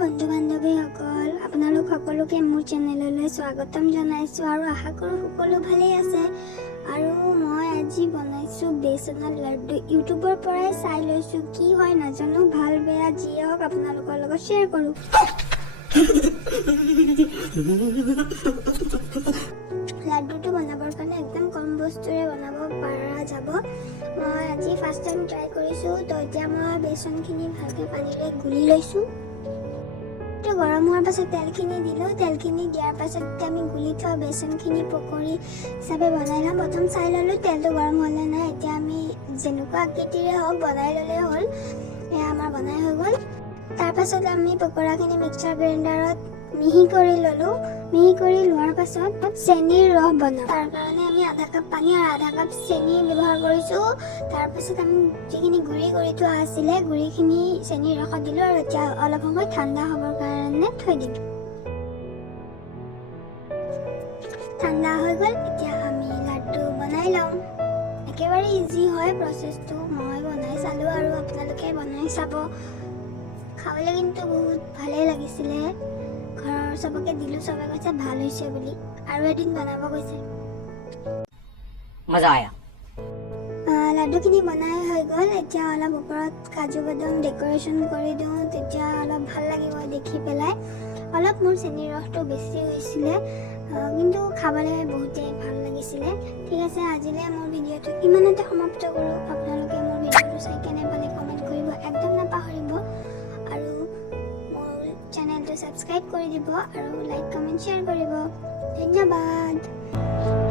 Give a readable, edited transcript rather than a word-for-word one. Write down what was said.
বন্ধু বান্ধৱীসকল, আপোনালোক সকলোকে মোৰ চেনেললৈ স্বাগতম জনাইছোঁ আৰু আশা কৰোঁ সকলো ভালেই আছে। আৰু মই আজি বনাইছোঁ বেচনৰ লাড্ডু। ইউটিউবৰ পৰাই চাই লৈছোঁ, কি হয় নাজানো, ভাল বেয়া যিয়ে হওক আপোনালোকৰ লগত শ্বেয়াৰ কৰোঁ। লাড্ডুটো বনাবৰ কাৰণে একদম কম বস্তুৰে বনাব পৰা যাব। মই আজি ফাৰ্ষ্ট টাইম ট্ৰাই কৰিছোঁ, তো এতিয়া মই বেচনখিনি ভালকৈ পানীৰে গুলি লৈছোঁ। তো গৰম হোৱাৰ পাছত তেলখিনি দিলোঁ। তেলখিনি দিয়াৰ পাছত আমি গুলি থোৱা বেচনখিনি পকৰি হিচাপে বনাই ল'ম। প্ৰথম চাই ল'লোঁ তেলটো গৰম হ'লে নাই। এতিয়া আমি যেনেকুৱা আকৃতিৰে হওক বনাই ল'লেই হ'ল। এয়া আমাৰ বনাই হৈ গ'ল। তাৰপাছত আমি পকৰাখিনি মিক্সাৰ গ্ৰাইণ্ডাৰত মিহি কৰি ল'লোঁ। মিহি কৰি লোৱাৰ পাছত চেনিৰ ৰস বনাওঁ। তাৰ কাৰণে আমি আধা কাপ পানী আৰু আধা কাপ চেনি ব্যৱহাৰ কৰিছোঁ। তাৰপাছত আমি যিখিনি গুড়ি কৰি থোৱা আছিলে, গুড়িখিনি চেনিৰ ৰসত দিলোঁ আৰু এতিয়া অলপ সময় ঠাণ্ডা হ'বৰ কাৰণে থৈ দিলোঁ। ঠাণ্ডা হৈ গ'ল, এতিয়া আমি লাড্ডু বনাই লওঁ। একেবাৰে ইজি হয় প্ৰচেছটো। মই বনাই চালোঁ আৰু আপোনালোকে বনাই চাব। খাবলৈ কিন্তু বহুত ভালেই লাগিছিলে। ঘৰৰ চবকে দিলোঁ, চবে কৈছে ভাল হৈছে বুলি, আৰু এদিন বনাব কৈছে। মজা আয়া। লাড্ডুখিনি বনাই হৈ গ'ল। এতিয়া অলপ ওপৰত কাজু বাদাম ডেক'ৰেশ্যন কৰি দিওঁ, তেতিয়া অলপ ভাল লাগিব দেখি পেলাই। অলপ মোৰ চেনিৰ ৰসটো বেছি হৈছিলে, কিন্তু খাবলৈ বহুতেই ভাল লাগিছিলে। ঠিক আছে, আজিলৈ মোৰ ভিডিঅ'টো ইমানতে সমাপ্ত কৰোঁ। আপোনালোকে মোৰ ভিডিঅ'টো চাই কেনে পালে কমেণ্ট কৰিব একদম নাপাহৰিব, আৰু মোৰ চেনেলটো ছাবস্ক্ৰাইব কৰি দিব আৰু লাইক কমেণ্ট শ্বেয়াৰ কৰিব। ধন্যবাদ।